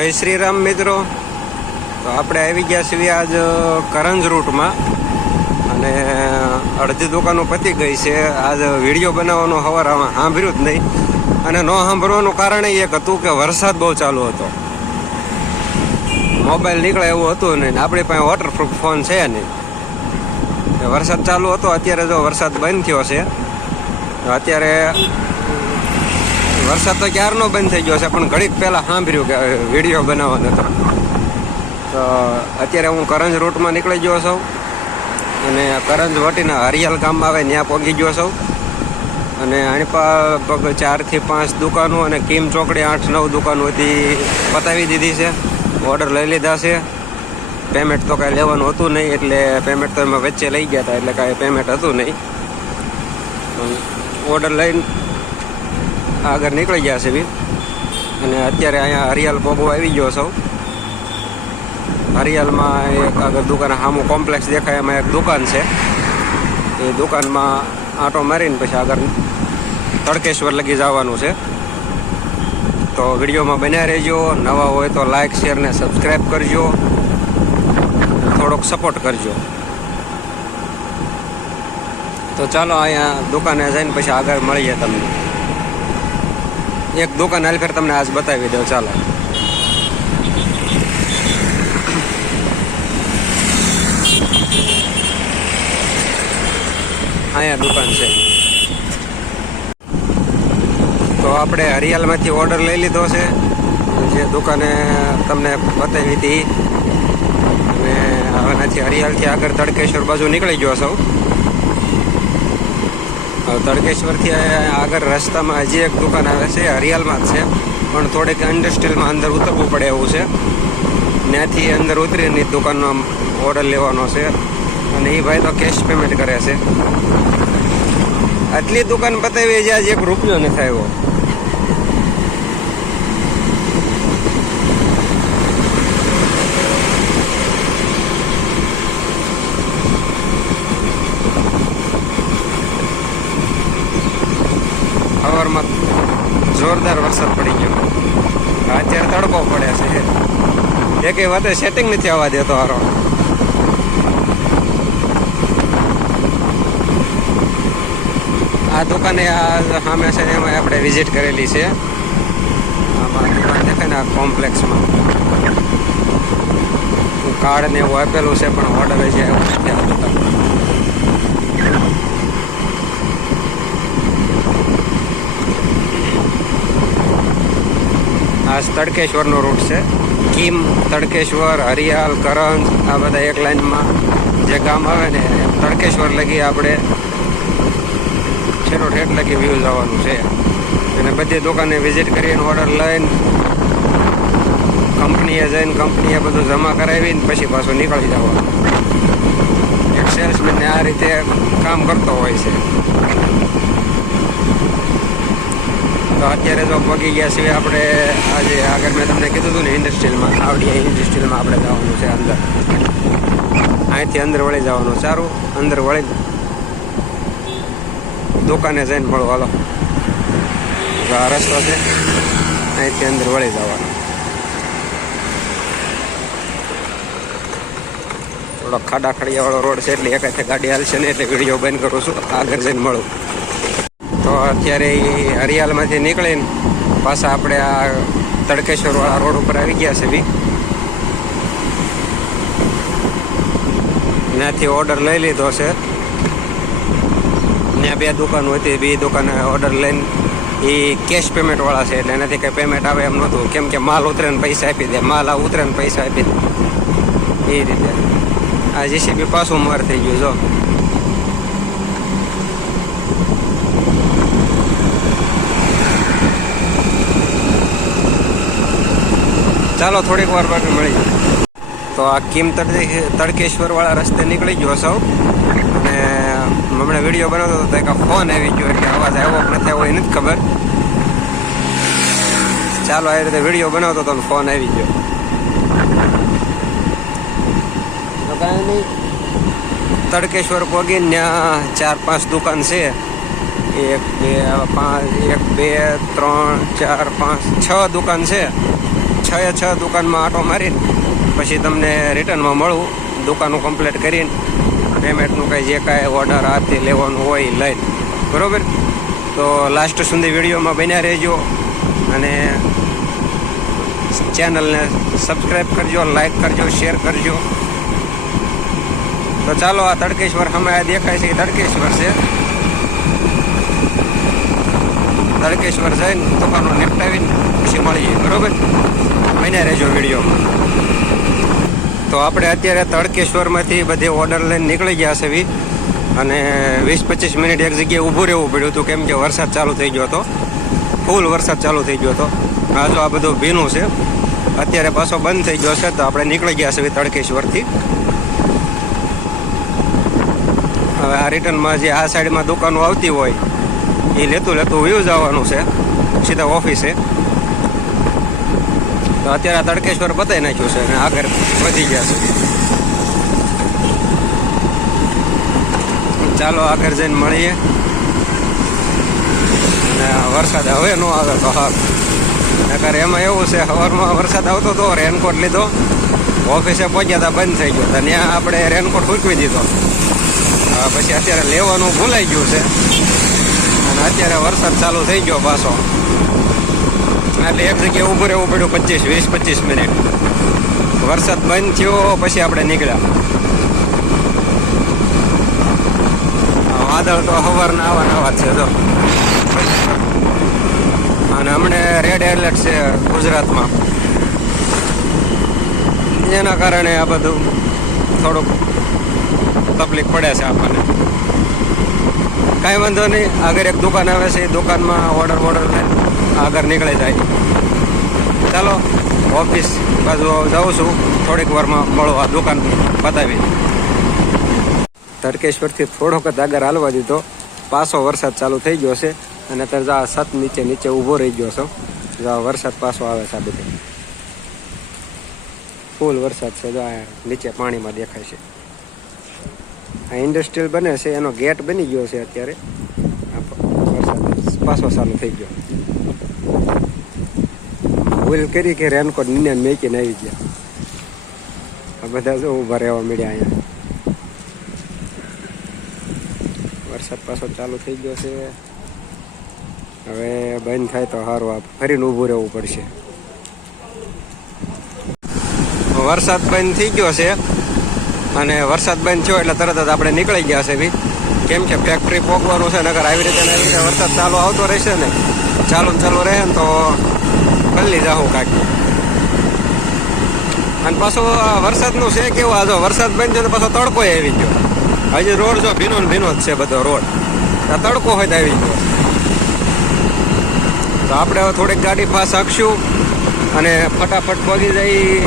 જય શ્રી રામ મિત્રો. તો આપણે આવી ગયા છીએ આજ કરંજ રૂટમાં અને અડધી દુકાનો પતી ગઈ છે. આજ વિડીયો બનાવવાનો સવારમાં સાંભળ્યું જ નહીં અને ન સાંભળવાનું કારણ એ એક હતું કે વરસાદ બહુ ચાલુ હતો. મોબાઈલ નીકળે એવું હતું નહીં. આપણી પાસે વોટરપ્રૂફ ફોન છે નહીં. વરસાદ ચાલુ હતો. અત્યારે જો વરસાદ બંધ થયો છે. અત્યારે વરસાદ તો ક્યારનો બંધ થઈ ગયો છે, પણ ઘડીક પહેલાં સાંભળ્યું કે વિડીયો બનાવવાનો હતો. તો અત્યારે હું કરંજ રૂટમાં નીકળી ગયો છું અને કરંજ વટીના હરિયાલ ગામમાં આવે ત્યાં પહોંચી ગયો છું. અને આની લગભગ 4 થી 5 દુકાનો અને કિમ ચોકડી 8-9 દુકાનો હતી પતાવી દીધી છે. ઓર્ડર લઈ લીધા છે. પેમેન્ટ તો કાંઈ લેવાનું હતું નહીં, એટલે પેમેન્ટ તો એમાં વચ્ચે લઈ ગયા હતા, એટલે કાંઈ પેમેન્ટ હતું નહીં. ઓર્ડર લઈને આગળ નીકળી ગયા છે. અને અત્યારે અહીંયા હરિયાલ પોગો આવી ગયો છું. હરિયાલમાં એક આગળ દુકાન સામું કોમ્પ્લેક્સ દેખાય, એમાં એક દુકાન છે. એ દુકાનમાં આંટો મારીને પછી આગળ તડકેશ્વર લગી જવાનું છે. તો વિડીયોમાં બન્યા રહેજો. નવા હોય તો લાઇક, શેર ને સબસ્ક્રાઈબ કરજો. થોડોક સપોર્ટ કરજો. તો ચાલો અહીંયા દુકાને જઈને પછી આગળ મળીએ તમને. એક દુકાન હાલ ફેર તમને આજ બતાવી દઉં. ચાલો અહીંયા દુકાન છે. તો આપણે હરિયાલમાંથી ઓર્ડર લઈ લીધો છે, જે દુકાને તમને બતાવી હતી. અને હવેનાથી હરિયાલથી આગળ તડકેશ્વર બાજુ નીકળી ગયો છું. તડકેશ્વરથી આગળ રસ્તામાં હજી એક દુકાન આવે છે, હરિયાલમાં જ છે, પણ થોડીક ઇન્ડસ્ટ્રીયલમાં અંદર ઉતરવું પડે એવું છે. ત્યાંથી અંદર ઉતરીને દુકાનનો ઓર્ડર લેવાનો છે. અને એ ભાઈ તો કેશ પેમેન્ટ કરે છે. આટલી દુકાન બતાવી છે, આજે 1 રૂપિયો નથી આવ્યો. સવારમાં જોરદાર વરસાદ પડી ગયો. અત્યારે તડકો પડે છે. એકે વાતે સેટિંગ નથી આવવા દેતો હારો. આ દુકાને આ સામે છે એમાં આપણે વિઝિટ કરેલી છે. આમાં દુકાન દેખાય ને આ કોમ્પ્લેક્સમાં કાર્ડ ને એવું આપેલું છે, પણ ઓર્ડર છે એવું નથી આ દુકાન. આ તડકેશ્વરનો રૂટ છે. કિમ, તડકેશ્વર, હરિયાલ, કરંજ આ બધા એક લાઈનમાં જે ગામ આવે ને તડકેશ્વર લગી આપણે છેલ્લો ઠેઠ લગી વ્યૂ જવાનું છે. અને બધી દુકાને વિઝિટ કરીને ઓર્ડર લઈને કંપનીએ જઈને કંપનીએ બધું જમા કરાવીને પછી પાછું નીકળી જવાનું. એક સેલ્સમેનને આ રીતે કામ કરતો હોય છે. તો અત્યારે જો પગી ગયા છીએ આપણે. આજે આગળ મેં તમને કીધું હતું ને ઇન્ડસ્ટ્રીયલમાં, આવડી ઇન્ડસ્ટ્રીયલમાં આપણે જવાનું છે અંદર. અહીંથી અંદર વળી જવાનું. સારું, અંદર વળી દુકાને જઈને મળો. હાલો, આ રસ્તો છે, અહીંથી અંદર વળી જવાનું. થોડો ખાડા ખડિયાવાળો રોડ છે, એટલે એકાથે ગાડી હાલશે ને, એટલે વિડીયો બંધ કરું છું. આગળ જઈને મળું. તો અત્યારે એ હરિયાલમાંથી નીકળીને પાછા આપણે આ તડકેશ્વરવાળા રોડ ઉપર આવી ગયા છે. ત્યાંથી ઓર્ડર લઈ લીધો છે. ત્યાં 2 દુકાનો હતી. 2 દુકાને ઓર્ડર લઈને એ કેશ પેમેન્ટવાળા છે, એટલે એનાથી કંઈ પેમેન્ટ આવે એમ નહોતું. કેમ કે માલ ઉતરે ને પૈસા આપી દે, માલ આ ઉતરે ને પૈસા આપી દે, એ રીતે. આ જેસીબી પાછું માર થઈ ગયું. જો ચાલો થોડીક વાર બાકી મળી. તો આ કિમ તડકેશ્વર વાળા રસ્તે નીકળી ગયો સૌ. અને હમણાં વિડીયો બનાવતો હતો એક ફોન આવી ગયો, એટલે અવાજ આવ્યો કે નથી આવ્યો એ નથી ખબર. ચાલો આ રીતે વિડીયો બનાવતો હતો, ફોન આવી ગયો. તો કાંઈ નહીં, તડકેશ્વર પહોંચીને ત્યાં 4-5 દુકાન છે. 1 2 5 1 2 3 4 5 6 દુકાન છે. 6 છ દુકાનમાં આંટો મારીને પછી તમને રિટર્નમાં મળું, દુકાનો કમ્પ્લીટ કરીને પેમેન્ટનું કંઈ જે કાંઈ ઓર્ડર હાથથી લેવાનું હોય એ લઈને, બરાબર. તો લાસ્ટ સુધી વિડીયોમાં બન્યા રહેજો અને ચેનલને સબસ્ક્રાઈબ કરજો, લાઈક કરજો, શેર કરજો. તો ચાલો, આ તડકેશ્વર સામે આ દેખાય છે એ તડકેશ્વર છે. તડકેશ્વર જઈને દુકાનો નિપટાવીને પછી મળીએ, બરાબર. બન્યા રહેજો વિડીયોમાં. તો આપણે અત્યારે તડકેશ્વરમાંથી બધે ઓર્ડર લઈને નીકળી ગયા છે અને 20-25 મિનિટ એક જગ્યાએ ઊભું રહેવું પડ્યું હતું, કેમ કે વરસાદ ચાલુ થઈ ગયો હતો, ફૂલ વરસાદ ચાલુ થઈ ગયો હતો. આ જો આ બધું ભીનું છે, અત્યારે પાછો બંધ થઈ ગયો છે. તો આપણે નીકળી ગયા છે તડકેશ્વરથી. હવે આ રિટર્નમાં જે આ સાઈડમાં દુકાનો આવતી હોય એ લેતું વ્યૂ જવાનું છે સીધા ઓફિસે. તો અત્યારે તડકેશ્વર બતાવી નાખ્યું છે અને આગળ વધી ગયા છે. ચાલો આગળ જઈને મળીએ. અને વરસાદ હવે ન આવે તો હા, નકર એમાં એવું છે, સવારમાં વરસાદ આવતો હતો, રેનકોટ લીધો, ઓફિસે પહોંચ્યા હતા, બંધ થઈ ગયો હતા, ત્યાં આપણે રેનકોટ ફૂંકવી દીધો. પછી અત્યારે લેવાનું ભૂલાઈ ગયું છે અને અત્યારે વરસાદ ચાલુ થઈ ગયો પાછો, એટલે એક જગ્યાએ ઊભું રહેવું પડ્યું 20-25 મિનિટ. વરસાદ બંધ થયો પછી આપણે નીકળ્યા. વાદળ તો સવારના આવા છે જો, અને હમણે રેડ એલર્ટ છે ગુજરાતમાં, એના કારણે આ બધું થોડુંક તકલીફ પડે છે આપણને. કાંઈ વાંધો નહીં, આગળ એક દુકાન આવે છે, એ દુકાનમાં ઓર્ડર લઈને આગળ નીકળી જાય. ચાલો ઓફિસ બાજુ જાઉં છું, થોડીક વારમાં મળો, આ દુકાન બતાવી. તડકેશ્વરથી થોડોક જ આગળ હાલવા દીધો, પાછો વરસાદ ચાલુ થઈ ગયો છે અને અત્યારે આ છત નીચે ઊભો રહી ગયો છો. વરસાદ પાછો આવે છે, આ બધો ફૂલ વરસાદ છે. જો આ નીચે પાણીમાં દેખાય છે. આ ઇન્ડસ્ટ્રીયલ બને છે, એનો ગેટ બની ગયો છે. અત્યારે વરસાદ પાછો ચાલુ થઈ ગયો. ભૂલ કરી કે રેનકોટ નીને મેકીને આવી ગયા. આ બધા જો ઊભા રહેવા મળ્યા અહીંયા. વરસાદ પાછો ચાલુ થઈ ગયો છે. હવે બંધ થાય તો સારું, આપ ફરીને ઊભું રહેવું પડશે. વરસાદ બંધ થઈ ગયો છે અને વરસાદ બંધ થયો એટલે તરત જ આપણે નીકળી ગયા છે કેમ કે ફેક્ટરી પહોંચવાનું છે. નગર આવી રીતે વરસાદ ચાલુ આવતો રહેશે ને, ચાલુ રહે ને તો કલ્લી જાઉં કાઢી. અને પાછું વરસાદનું છે કેવું, આ જો વરસાદ બંધ થયો તો પાછો તડકો આવી ગયો. હજી રોડ જો ભીનો જ છે બધો રોડ, આ તડકો હોય તો આવી ગયો. તો આપણે હવે થોડીક ગાડી ફાસ્ટ હાંકશું અને ફટાફટ પહોંચી જઈ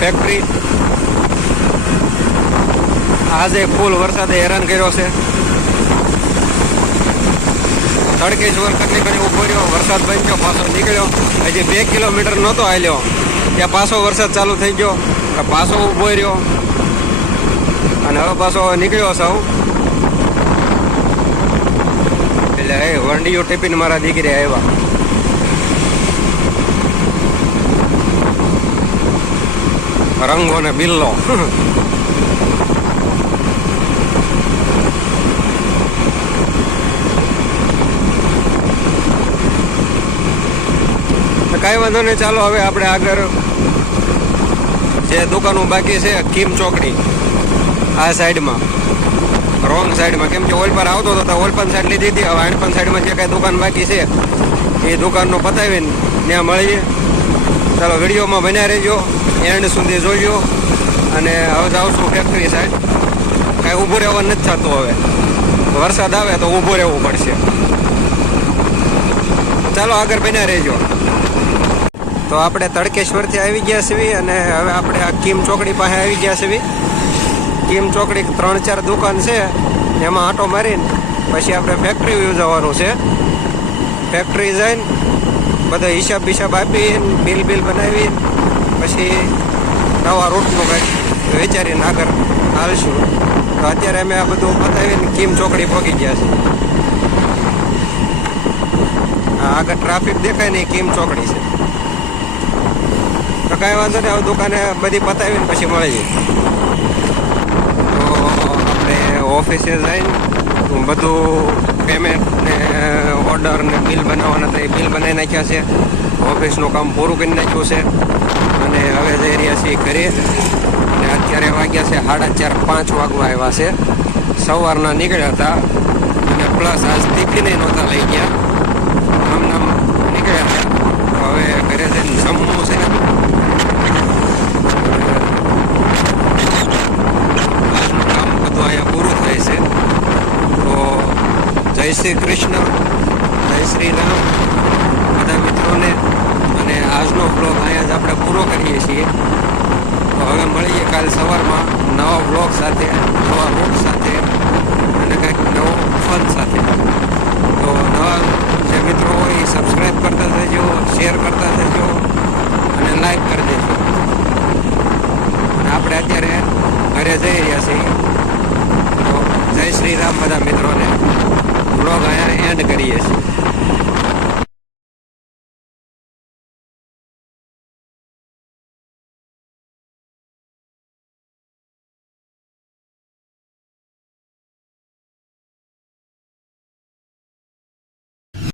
ફેક્ટરી. આજે ફૂલ વરસાદે હેરાન કર્યો છે. તડકેશ્વર ઘણી ઉભો રહ્યો, વરસાદ બંધ થયો, પાછો નીકળ્યો. હજી 2 કિલોમીટર નહોતો હાલ્યો ત્યાં પાછો વરસાદ ચાલુ થઈ ગયો, પાછો ઉભો રહ્યો અને હવે પાછો નીકળ્યો સૌ. એટલે વંડીઓ ટિફિન મારા દીકરી આવ્યા. રંગો ને બિલ્લો. કાંઈ વાંધો નહીં, ચાલો હવે આપણે આગળ જે દુકાનો બાકી છે કિમ ચોકડી આ સાઈડમાં, રોંગ સાઈડમાં, કેમ કે ઓલપાર આવતો હતો તો ઓલપાન સાઈડ લીધી હતી. હવે આણપન સાઈડમાં જે કાંઈ દુકાન બાકી છે એ દુકાનનો પતાવીને ત્યાં મળીએ. ચાલો વિડીયોમાં બન્યા રહેજો, એન્ડ સુધી જોજો. અને હવે જાઉં છું ફેક્ટરી સાઈડ. કાંઈ ઊભું રહેવાનું નથી થતું, હવે વરસાદ આવે તો ઊભું રહેવું પડશે. ચાલો આગળ બન્યા રહેજો. તો આપણે તડકેશ્વરથી આવી ગયા છીએ અને હવે આપણે આ કિમ ચોકડી પાસે આવી ગયા છીએ. કિમ ચોકડી 3-4 દુકાન છે, એમાં આંટો મારીને પછી આપણે ફેક્ટરી વ્યૂ જવાનું છે. ફેક્ટરી જઈને બધો હિસાબ આપીને બિલ બનાવીને પછી નવા રૂટનું કંઈક વિચારીને આગળ હાલશું. તો અત્યારે અમે આ બધું પતાવીને કિમ ચોકડી પહોંચી ગયા છીએ. આગળ ટ્રાફિક દેખાય ને કિમ ચોકડી છે. તો કાંઈ વાંધો નહીં, હવે દુકાને બધી પતાવીને પછી મળી જાય. તો આપણે ઓફિસે જઈને બધું પેમેન્ટ ને ઓર્ડર ને બિલ બનાવવાના હતા, એ બિલ બનાવી નાખ્યા છે. ઓફિસનું કામ પૂરું કરી નાખ્યું છે અને હવે જઈ રહ્યા છીએ ઘરે. અને અત્યારે વાગ્યા છે 4:30 5 વાગવા આવ્યા છે. સવારના નીકળ્યા હતા અને પ્લસ આજ ટિફિને નહોતા લઈ ગયા, આમ નીકળ્યા હતા. તો હવે ઘરે જઈને જમવું છે. આજનું કામ બધું અહીંયા પૂરું થાય છે. તો જય શ્રી કૃષ્ણ, જય શ્રી રામ બધા મિત્રોને. અને આજનો બ્લોગ અહીંયા જ આપણે પૂરો કરીએ છીએ. તો હવે મળીએ કાલ સવારમાં નવા બ્લોગ સાથે, નવા રૂટ સાથે અને કંઈક નવો ફન સાથે. તો નવા જે મિત્રો હોય એ સબસ્ક્રાઈબ કરતા જજો, શેર કરતા જજો અને લાઈક કરી દેજો. અને આપણે અત્યારે ઘરે જઈ રહ્યા છીએ. તો જય શ્રી રામ બધા મિત્રોને. બ્લોગ અહીંયા એન્ડ કરીએ છીએ.